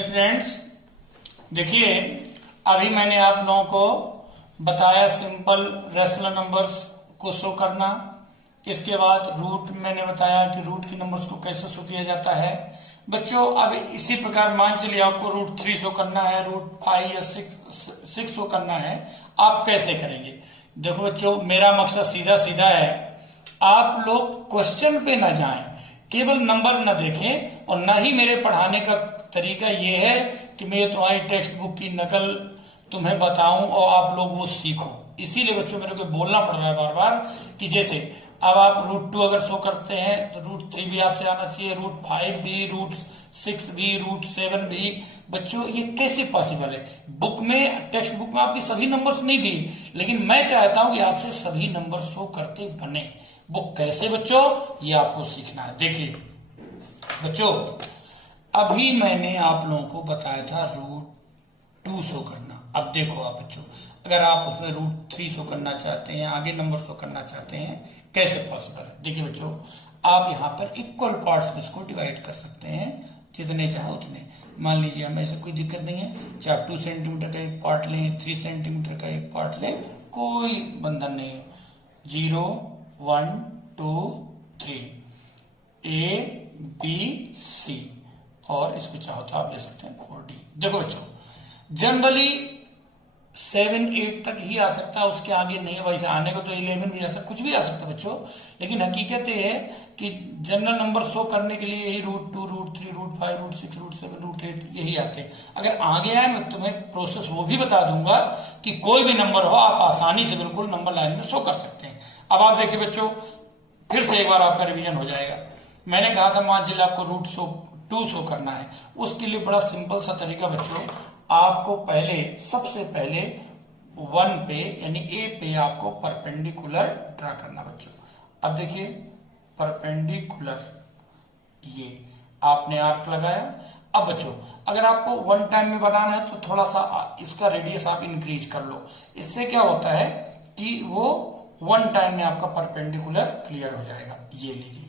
Students, देखिए अभी मैंने आप लोगों को बताया सिंपल रेशनल नंबर्स को शो करना। इसके बाद रूट मैंने बताया कि रूट की नंबर्स को कैसे शो किया जाता है। बच्चों अब इसी प्रकार मान चलिए आपको रूट 3 शो करना है, रूट 5 या 6 शो करना है, आप कैसे करेंगे? देखो बच्चों, मेरा मकसद सीधा सीधा है, आप लोग क्वेश्चन पे ना जाएं, केवल नंबर न देखें, और ना ही मेरे पढ़ाने का तरीका ये है कि मैं तुम्हारी टेक्स्ट बुक की नकल तुम्हें बताऊं और आप लोग वो सीखो। इसीलिए बच्चों मेरे को बोलना पड़ रहा है बार बार कि जैसे अब आप रूट 2 अगर शो करते हैं तो रूट 3 भी आपसे आना चाहिए, रूट 5 भी, रूट 6 भी, रूट 7 भी। बच्चों ये कैसे पॉसिबल है? बुक में, टेक्स्ट बुक में आपकी सभी नंबर्स नहीं दी, लेकिन मैं चाहता हूं कि आपसे सभी नंबर शो करते बने। वो कैसे बच्चों, ये आपको सीखना है। देखिए बच्चों, अभी मैंने आप लोगों को बताया था रूट 2 शो करना। अब देखो आप बच्चों, अगर आप उसमें रूट 3 शो करना चाहते हैं, आगे नंबर शो करना चाहते हैं, कैसे पॉसिबल है? देखिए बच्चों, आप यहाँ पर इक्वल पार्ट्स में इसको डिवाइड कर सकते हैं, जितने चाहे उतने। मान लीजिए हमें ऐसे कोई दिक्कत नहीं है, चाहे 2 सेंटीमीटर का एक पार्ट लें, 3 सेंटीमीटर का एक पार्ट लें, कोई बंधन नहीं है। 0 1 2 3 ए बी सी, और इसको चाहो तो आप ले सकते हैं 4D। देखो बच्चों, जनरली 7 8 तक ही आ सकता है, उसके आगे नहीं है। वैसे आने को तो 11 भी आ सकता, कुछ भी आ सकता है बच्चों, लेकिन हकीकत ये है कि जनरल नंबर शो करने के लिए यही root 2 root 3 root 5 root 6 root 7 root 8 यही आते हैं। अगर आगे आए मैं तुम्हें प्रोसेस वो भी बता दूंगा कि कोई भी नंबर हो आप आसानी से बिल्कुल नंबर लाइन में शो कर सकते हैं। अब आप देखिए बच्चों, फिर से एक बार आपका रिवीजन हो जाएगा। मैंने कहा था मान चलिए आपको रूट 2 शो करना है, उसके लिए बड़ा सिंपल सा तरीका बच्चों, आपको पहले सबसे पहले 1 पे यानी ए पे आपको परपेंडिकुलर ड्रा करना बच्चों। अब देखिए परपेंडिकुलर, ये आपने आर्क लगाया। अब बच्चों अगर आपको 1 टाइम में बनाना है तो थोड़ा सा इसका रेडियस आप इंक्रीज कर लो। इससे क्या होता है कि वो 1 टाइम में आपका परपेंडिकुलर क्लियर हो जाएगा। ये लीजिए,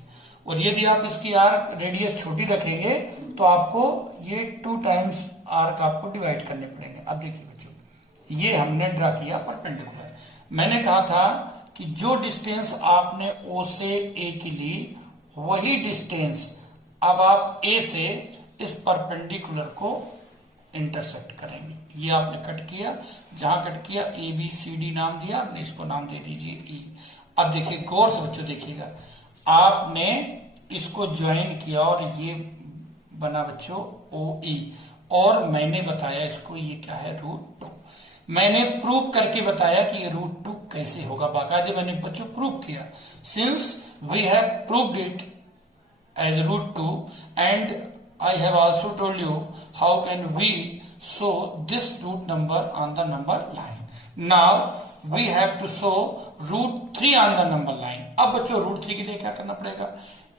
और यदि आप इसकी आर्क रेडियस छोटी रखेंगे तो आपको ये 2 टाइम्स आर्क आपको डिवाइड करने पड़ेंगे। अब देखिए बच्चों, ये हमने ड्रा किया परपेंडिकुलर। मैंने कहा था कि जो डिस्टेंस आपने O से A की ली, वही डिस्टेंस अब आप A से इस परपेंडिकुलर को इंटरसेक्ट करेंगे। ये आपने कट किया, जहां कट किया ABCD नाम दिया, आपने इसको नाम दे दीजिए E। अब देखिए गौर से बच्चों देखिएगा, आपने इसको ज्वाइन किया और ये बना बच्चों OE, और मैंने बताया इसको ये क्या है, रूट 2। मैंने प्रूव करके बताया कि ये रूट 2 कैसे होगा, बाकायदे मैंने बच्चों प्रूव किया। Since we have proved it as root 2 and I have also told you how can we show this root number on the number line. Now we have to show root 3 on the number line. अब बच्चों root 3 के लिए क्या करना पड़ेगा?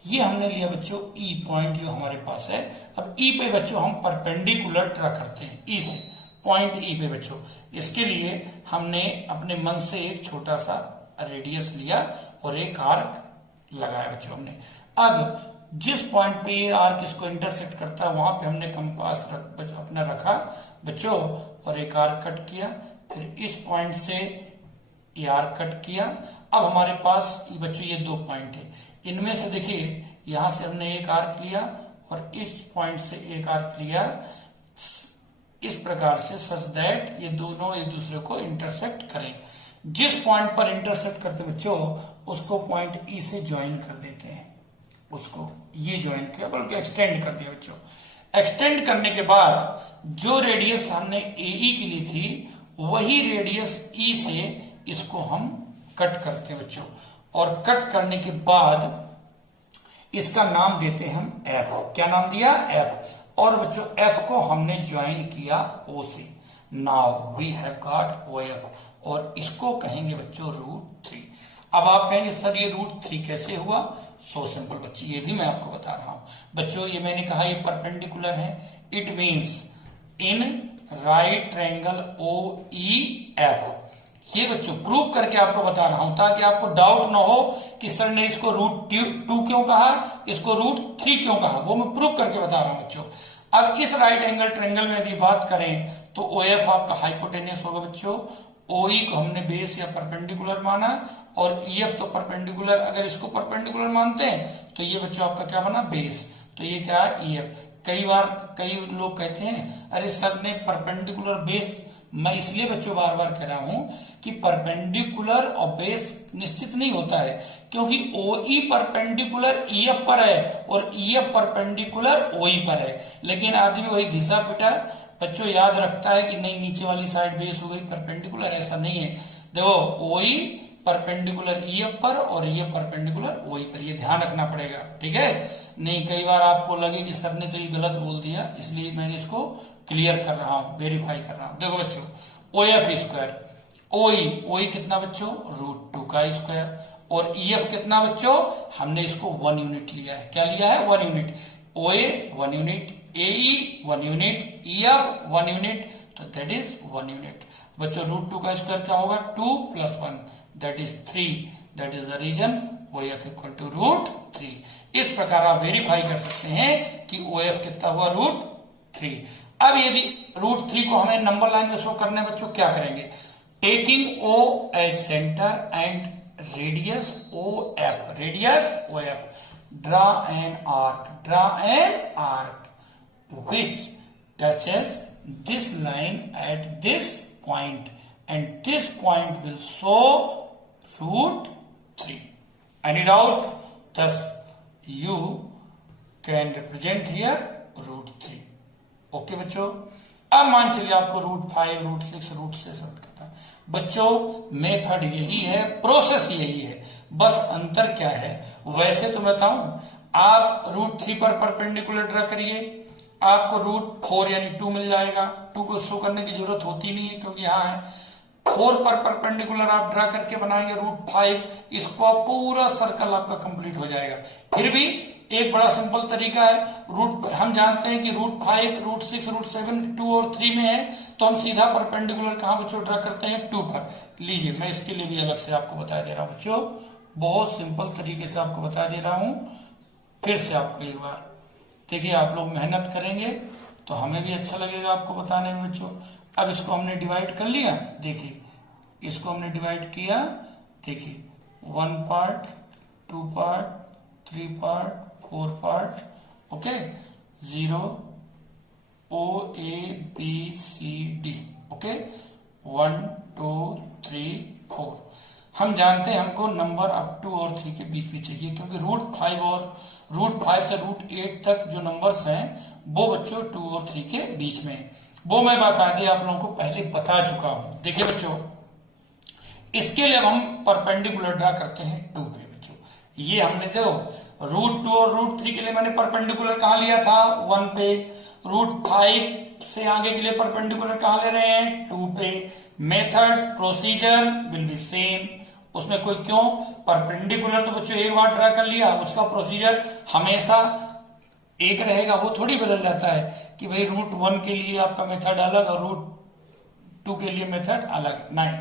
ये हमने लिया बच्चों E पॉइंट जो हमारे पास है। अब E पे बच्चों हम परपेंडिकुलर ड्रा करते हैं, E से पॉइंट E पे बच्चों। इसके लिए हमने अपने मन से एक छोटा सा रेडियस लिया और एक आर्क लगाया बच्चों हमने। अब जिस पॉइंट पे ये आर्क इसको इंटरसेक्ट करता है वहां पे हमने कंपास अपना रखा बच्चों, और एक आर्क कट किया। फिर इस पॉइंट से ये आर्क कट किया। अब हमारे पास बच्चों ये 2 पॉइंट है, इनमें से देखिए यहां से हमने एक आर्क लिया और इस पॉइंट से एक आर्क लिया, इस प्रकार से सच दैट ये दोनों एक दूसरे को इंटरसेक्ट करें। जिस पॉइंट पर इंटरसेक्ट करते बच्चों उसको पॉइंट E से ज्वाइन कर देते हैं, उसको ये ज्वाइन किया, बल्कि एक्सटेंड कर दिया बच्चों। एक्सटेंड करने के बाद जो रेडियस हमने AE की ली थी, वही रेडियस E से इसको हम कट करते हैं बच्चों, और कट करने के बाद इसका नाम देते हैं हम F। क्या नाम दिया? F। और बच्चों F को हमने ज्वाइन किया O से। Now we have got OF, और इसको कहेंगे बच्चों रूट 3। अब आप कहेंगे सर ये रूट 3 कैसे हुआ? सो सिंपल बच्चे, ये भी मैं आपको बता रहा हूं बच्चों। ये मैंने कहा ये परपेंडिकुलर है, it means in right triangle OEF। ये बच्चों प्रूव करके आपको बता रहा हूं ताकि आपको डाउट ना हो कि सर ने इसको रूट 2 क्यों कहा, इसको रूट 3 क्यों कहा, वो मैं प्रूव करके बता रहा हूं बच्चों। अब इस राइट एंगल ट्रायंगल में यदि बात करें तो OF आपका हाइपोटेन्यूस होगा बच्चों, OE को हमने बेस या परपेंडिकुलर माना और EF तो परपेंडिकुलर, अगर इसको परपेंडिकुलर मानते हैं तो ये बच्चों आपका क्या बना बेस, तो ये क्या है EF। कई बार कई लोग कहते हैं अरे सर ने परपेंडिकुलर बेस, मैं इसलिए बच्चों बार बार कह रहा हूं कि परपेंडिकुलर और बेस निश्चित नहीं होता है, क्योंकि OE परपेंडिकुलर EF पर है और EF परपेंडिकुलर OE पर है, लेकिन आदमी वही घिसा पिटा बच्चों याद रखता है कि नहीं नीचे वाली साइड बेस हो गई परपेंडिकुलर, ऐसा नहीं है। देखो OE परपेंडिकुलर EF पर और EF परपेंडिकुलर OE पर, ये ध्यान रखना पड़ेगा, ठीक है। नहीं कई बार आपको लगे कि सर ने तो ये गलत बोल दिया, इसलिए मैंने इसको क्लियर कर रहा हूं, वेरीफाई कर रहा हूं। देखो बच्चों OF स्क्वायर, OE कितना बच्चों √2 का स्क्वायर, और EF कितना बच्चों, हमने इसको 1 यूनिट लिया है, क्या लिया है 1 unit, OA 1 unit, AE 1 unit, EF 1 unit, तो दैट इज 1 यूनिट। बच्चों √2 का स्क्वायर क्या होगा 2 + 1 that is 3, that is the reason OF = √3। इस प्रकार आप वेरीफाई कर सकते हैं कि OF कितना हुआ √3। अब यदि √3 को हमें नंबर लाइन में शो करने बच्चों क्या करेंगे, taking O as centre and radius OF, draw an arc which touches this line at this point, and this point will show √3. Any doubt? Thus you can represent here √3. Okay बच्चों, अब मान चलिए आपको √5, √6, √7 करता है। बच्चों मेथड यही है, प्रोसेस यही है, बस अंतर क्या है, वैसे तो बताऊं, आप √3 पर परपेंडिकुलर ड्रा करिए, आपको √4 यानी 2 मिल जाएगा। 2 को शो करने की जरूरत होती नहीं है क्योंकि यहाँ है। 4 पर परपेंडिकुलर आप ड्रा करके बनाएंगे √5, इसको आप पूरा सर्कल आपका कंप्लीट हो जाएगा। फिर भी एक बड़ा सिंपल तरीका है, हम जानते हैं कि √5, √6, √7 2 और 3 में है, तो हम सीधा परपेंडिकुलर कहां बच्चों ड्रा करते हैं 2 पर। लीजिए मैं इसके लिए भी अलग से आपको बता दे रहा हूं बच्चों, बहुत सिंपल तरीके से आपको बता दे रहा हूं। फिर से आपको एक बार देखिए, आप लोग मेहनत करेंगे तो हमें भी अच्छा लगेगा आपको बताने में बच्चों। अब इसको हमने डिवाइड कर लिया, देखिए इसको हमने डिवाइड किया, देखिए 1 part, 2 part, 3 part, 4 part, okay, 0 OABCD, okay, 1 2 3 4। हम जानते हैं हमको नंबर अब 2 और 3 के बीच में चाहिए, क्योंकि √5 और √5 से √8 तक जो नंबर्स हैं वो बच्चों 2 और 3 के बीच में, वो मैं बाकायदे आप लोगों को पहले बता चुका हूं। देखिए बच्चों, इसके लिए हम परपेंडिकुलर ड्रा करते हैं 2 पे बच्चों। ये हमने देखो √2 और √3 के लिए मैंने परपेंडिकुलर कहां लिया था 1 पे, √5 से आगे के लिए परपेंडिकुलर कहां ले रहे हैं 2 पे। Method procedure will be same, उसमें कोई क्यों, परपेंडिकुलर तो बच्चों एक बार ड्रा कर लिया, उसका प्रोसीजर हमेशा एक रहेगा, वो थोड़ी बदल जाता है कि भाई √1 के लिए आपका मेथड अलग और √2 के लिए मेथड अलग, नहीं,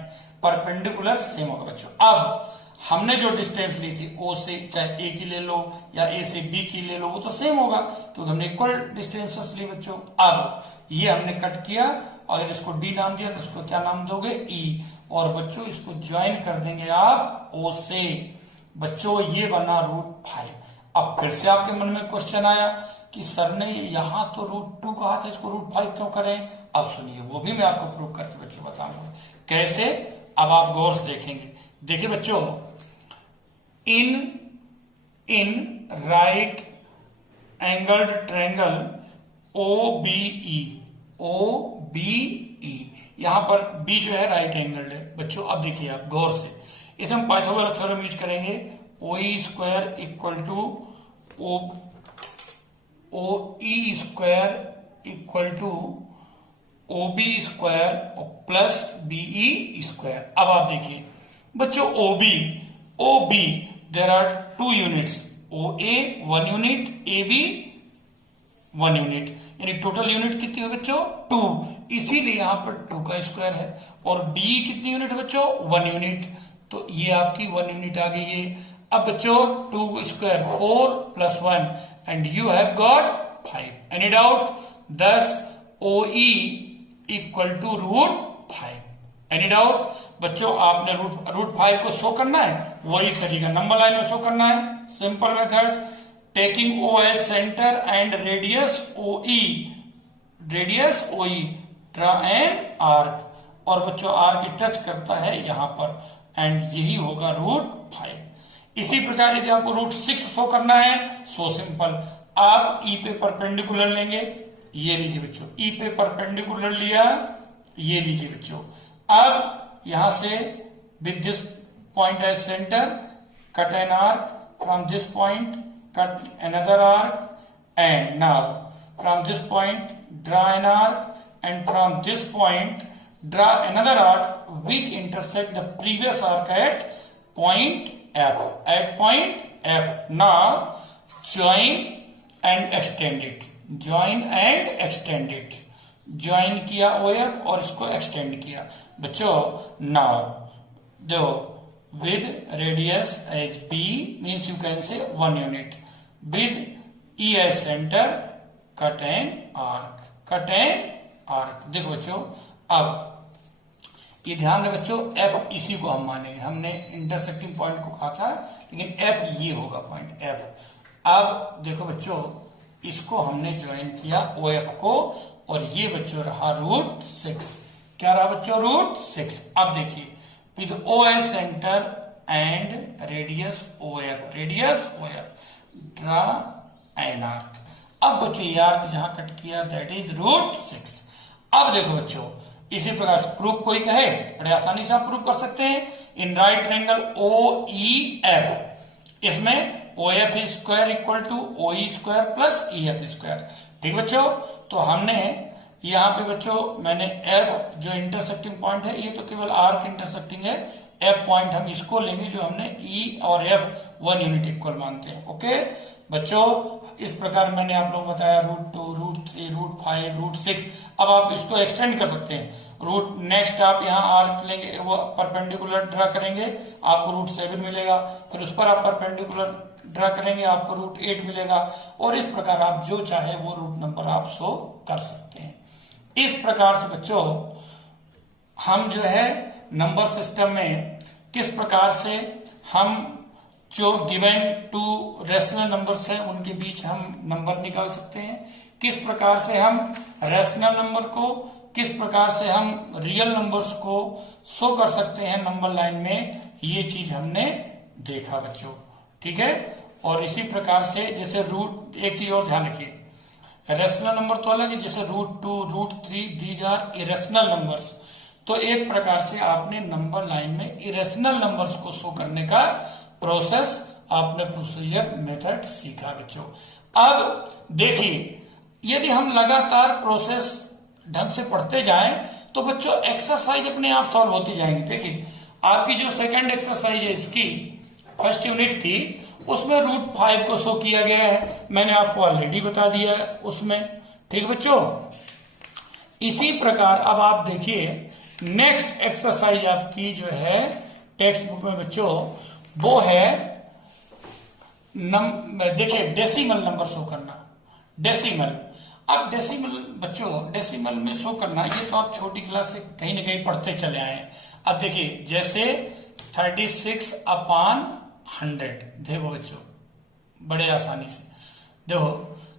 परपेंडिकुलर सेम होगा बच्चों। अब हमने जो डिस्टेंस ली थी O से, चाहे A की ले लो या A से B की ले लो, वो तो सेम होगा क्योंकि हमने इक्वल डिस्टेंसेस ली बच्चों। अब ये हमने कट किया, अगर इसको D नाम दिया तो इसको क्या नाम दोगे E, और बच्चों इसको ज्वाइन कर देंगे आप O से, बच्चों ये बना √5। अब फिर से आपके मन में क्वेश्चन आया कि सर ने यहां तो √2 कहा था, इसको √5 क्यों करें। अब सुनिए, वो भी मैं आपको प्रूव करके बच्चों बताऊंगा कैसे। अब आप गौर से देखेंगे, देखिए बच्चों, in right angled triangle OBE, यहां पर B जो है राइट एंगल्ड है बच्चों। अब देखिए आप गौर से, इसे हम पाइथागोरस थ्योरम यूज करेंगे, OE square equal to OE square equal to OB square plus BE square. अब आप देखिए बच्चों, OB there are 2 units, OA 1 unit, AB 1 unit, यानी टोटल यूनिट कितनी है बच्चों 2, इसीलिए यहां पर 2 का स्क्वायर है। और BE कितनी यूनिट बच्चों 1 यूनिट, तो ये आपकी 1 यूनिट आ गई है। अब बच्चों 2 square 4 + 1 and you have got 5। Any doubt? 10 OE equal to √5। Any doubt बच्चों? आपने रूट 5 को शो करना है, वही तरीका नंबर लाइन में शो करना है। Simple method, taking O as centre and radius OE draw an arc, और बच्चों आर्क टच करता है यहां पर, एंड यही होगा √5। इसी प्रकार यदि आपको √6 शो करना है, सो सिंपल, आप E पे परपेंडिकुलर लेंगे, ये लीजिए बच्चों, E पे परपेंडिकुलर लिया, ये लीजिए बच्चों। अब यहां से with this point as centre cut an arc, from this point cut another arc, and now from this point draw an arc, and from this point draw another arc which intersect the previous arc at point F. At point F. Now join and extend it. Join and extend it. Join किया OF और इसको extend किया बच्चों। Now दो with radius as B means you can say 1 unit, with E as center cut an arc. Cut an arc. देखो बच्चों, अब ये ध्यान रहे बच्चों, एफ इसी को हम मानेंगे, हमने इंटरसेक्टिंग पॉइंट को कहा था, लेकिन एफ ये होगा पॉइंट एफ। अब देखो बच्चों, इसको हमने ज्वाइन किया OF को, और ये बच्चों रहा √6। क्या रहा बच्चों? √6। अब देखिए, with O as centre and radius OF draw an arc. अब बच्चों ये आर्क जहां कट किया दैट इज √6। अब देखो बच्चों, इसी प्रकार से प्रूफ कोई कहे, बड़े आसानी से आप प्रूफ कर सकते हैं। इन राइट ट्रायंगल OEF, इसमें OF square equal to OE square plus EF square. ठीक बच्चों, तो हमने यहाँ पे बच्चों, मैंने F जो इंटरसेक्टिंग पॉइंट है, ये तो केवल आर्क इंटरसेक्टिंग है, F पॉइंट हम इसको लेंगे जो हमने E और F 1 यूनिट इक्वल मानते हैं। ओके बच्चों, इस प्रकार मैंने आप लोगों को बताया √2, √3, √5, √6। अब आप इसको एक्सटेंड कर सकते हैं। नेक्स्ट आप यहाँ आर्क लेंगे, वो परपेंडिकुलर ड्रा करेंगे, आपको √7 मिलेगा, फिर उस पर आप परपेंडिकुलर ड्रा करेंगे, आपको √8 मिलेगा, और इस प्रकार आप जो चाहे वो रूट नंबर आप शो कर सकते हैं। इस प्रकार से बच्चों हम जो है नंबर सिस्टम में किस प्रकार से हम जो गिवन टू रेशनल नंबर्स है उनके बीच हम नंबर निकाल सकते हैं, किस प्रकार से हम रेशनल नंबर को, किस प्रकार से हम रियल नंबर्स को शो कर सकते हैं नंबर लाइन में, ये चीज हमने देखा बच्चों। ठीक है, और इसी प्रकार से जैसे एक चीज और ध्यान रखिए, रेशनल नंबर तो अलग है, जैसे √2, √3 दीज आर इरेशनल नंबर्स। तो एक प्रकार से आपने नंबर लाइन में इरेशनल नंबर्स को शो करने का प्रोसेस, आपने प्रोसीजर मेथड सीखा बच्चों। अब देखिए, यदि हम लगातार प्रोसेस ढंग से पढ़ते जाएं तो बच्चों एक्सरसाइज अपने आप सॉल्व होती जाएंगी। देखिए, आपकी जो सेकंड एक्सरसाइज है इसकी फर्स्ट यूनिट की, उसमें √5 को शो किया गया है, मैंने आपको ऑलरेडी बता दिया है उसमें। ठीक बच्चों, इसी प्रकार अब आप देखिए नेक्स्ट एक्सरसाइज आपकी जो है टेक्स्ट बुक में बच्चों, वो है देखिए डेसिमल नंबर शो करना। डेसिमल, अब डेसिमल बच्चों, डेसिमल में शो करना, ये तो आप छोटी क्लास से कहीं ना कहीं पढ़ते चले आए हैं। अब देखिए जैसे 36/100, देखो बच्चों बड़े आसानी से देखो,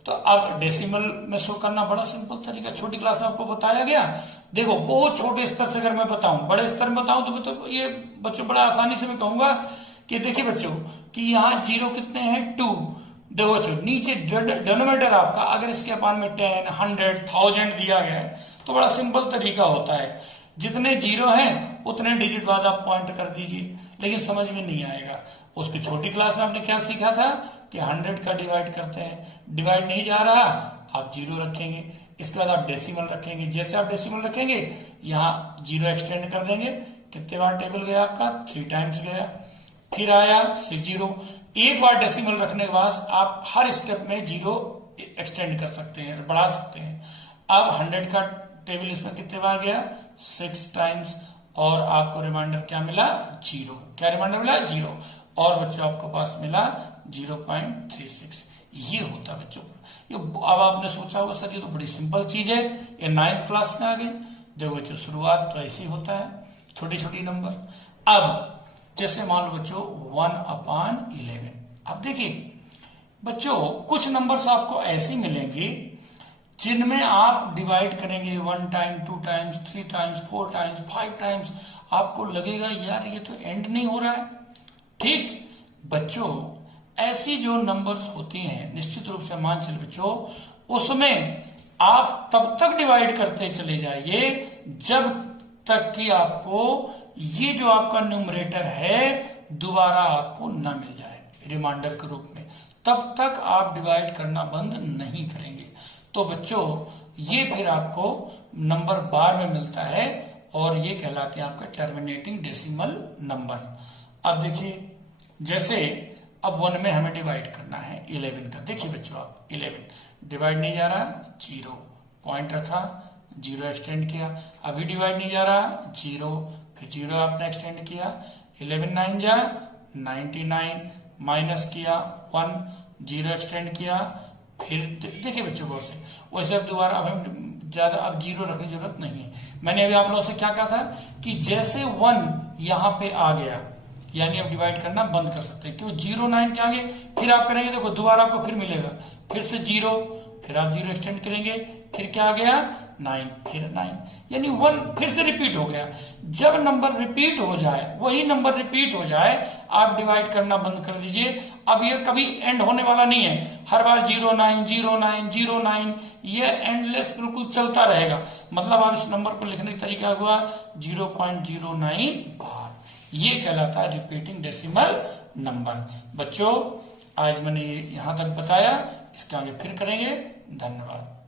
तो अब डेसिमल में शो करना बड़ा सिंपल तरीका, छोटी क्लास में आपको बताया गया। देखो बहुत छोटे स्तर से अगर मैं बताऊं, बड़े स्तर में बताऊं तो ये बच्चों बड़ा आसानी से मैं कहूंगा कि देखिए बच्चों कि यहाँ 0 कितने हैं 2। देखो बच्चों नीचे डिनोमिनेटर आपका अगर इसके अपान में 10, 100, 1000 दिया गया है तो बड़ा सिंपल तरीका होता है, जितने 0 हैं उतने डिजिट बाद आप पॉइंट कर दीजिए, लेकिन समझ में नहीं आएगा। उसकी छोटी क्लास में आपने क्या सीखा था कि 100 का डिवाइड करते हैं, डिवाइड नहीं जा रहा आप 0 रखेंगे, इसके बाद आप डेसिमल रखेंगे, जैसे आप डेसिमल रखेंगे यहाँ 0 एक्सटेंड कर देंगे, कितने बार टेबल गया आपका 3 टाइम्स गया, फिर आया 0। एक बार डेसिमल रखने के बाद आप हर स्टेप में 0 एक्सटेंड कर सकते हैं, बढ़ा सकते हैं। अब 100 का टेबल इसमें कितने बार गया 6 टाइम्स, और आपको रिमाइंडर क्या मिला 0। क्या रिमाइंडर मिला 0, और बच्चों आपको पास मिला 0.36। ये होता है बच्चों। ये अब आपने सोचा होगा सर ये तो बड़ी सिंपल चीज है, ये 9th क्लास में आ गई। देखो बच्चों शुरुआत तो ऐसी होता है, छोटी छोटी नंबर। अब जैसे मान लो बच्चों 1/11। अब देखिए बच्चों कुछ नंबर्स आपको ऐसे मिलेंगे जिनमें आप डिवाइड करेंगे 1 time, 2 times, 3 times, 4 times, 5 times, आपको लगेगा यार ये तो एंड नहीं हो रहा है। ठीक बच्चों, ऐसी जो नंबर्स होती हैं निश्चित रूप से मान चल बच्चों, उसमें आप तब तक डिवाइड करते चले जाइए जब तक कि आपको ये जो आपका न्यूमरेटर है दोबारा आपको न मिल जाए रिमाइंडर के रूप में, तब तक आप डिवाइड करना बंद नहीं करेंगे। तो बच्चों ये फिर आपको नंबर बार में मिलता है और ये कहलाते हैं आपके टर्मिनेटिंग डेसिमल नंबर। अब देखिए जैसे अब 1 में हमें डिवाइड करना है 11 का। देखिए बच्चों आप 11 डिवाइड नहीं जा रहा, 0 पॉइंट रखा, 0 एक्सटेंड किया। अभी डिवाइड नहीं जा रहा, 0 फिर 0 आपने एक्सटेंड किया, 11 9 जा 99 माइनस किया 1, 0 एक्सटेंड किया। फिर देखिए बच्चों गौर से, वैसे अब दोबारा अब हम ज्यादा अब 0 रखने की जरूरत नहीं है। मैंने अभी आप लोगों से क्या कहा था कि जैसे 1 यहां पे आ गया यानी अब डिवाइड करना बंद कर सकते हैं, क्यों 0 9 के आगे फिर आप करेंगे, देखो दोबारा आपको फिर मिलेगा, फिर से 0, फिर आप 0 एक्सटेंड करेंगे, फिर क्या आ गया 9, फिर 9, यानी 1 फिर से रिपीट हो गया। जब नंबर रिपीट हो जाए, वही नंबर रिपीट हो जाए, आप डिवाइड करना बंद कर दीजिए। अब ये कभी एंड होने वाला नहीं है, हर बार 0 9 0 9 0 9, ये एंडलेस बिल्कुल चलता रहेगा। मतलब आप इस नंबर को लिखने का तरीका हुआ 0.09 बार, ये कहलाता है रिपीटिंग डेसिमल नंबर। बच्चों आज मैंने यहां तक बताया, इसके आगे फिर करेंगे। धन्यवाद।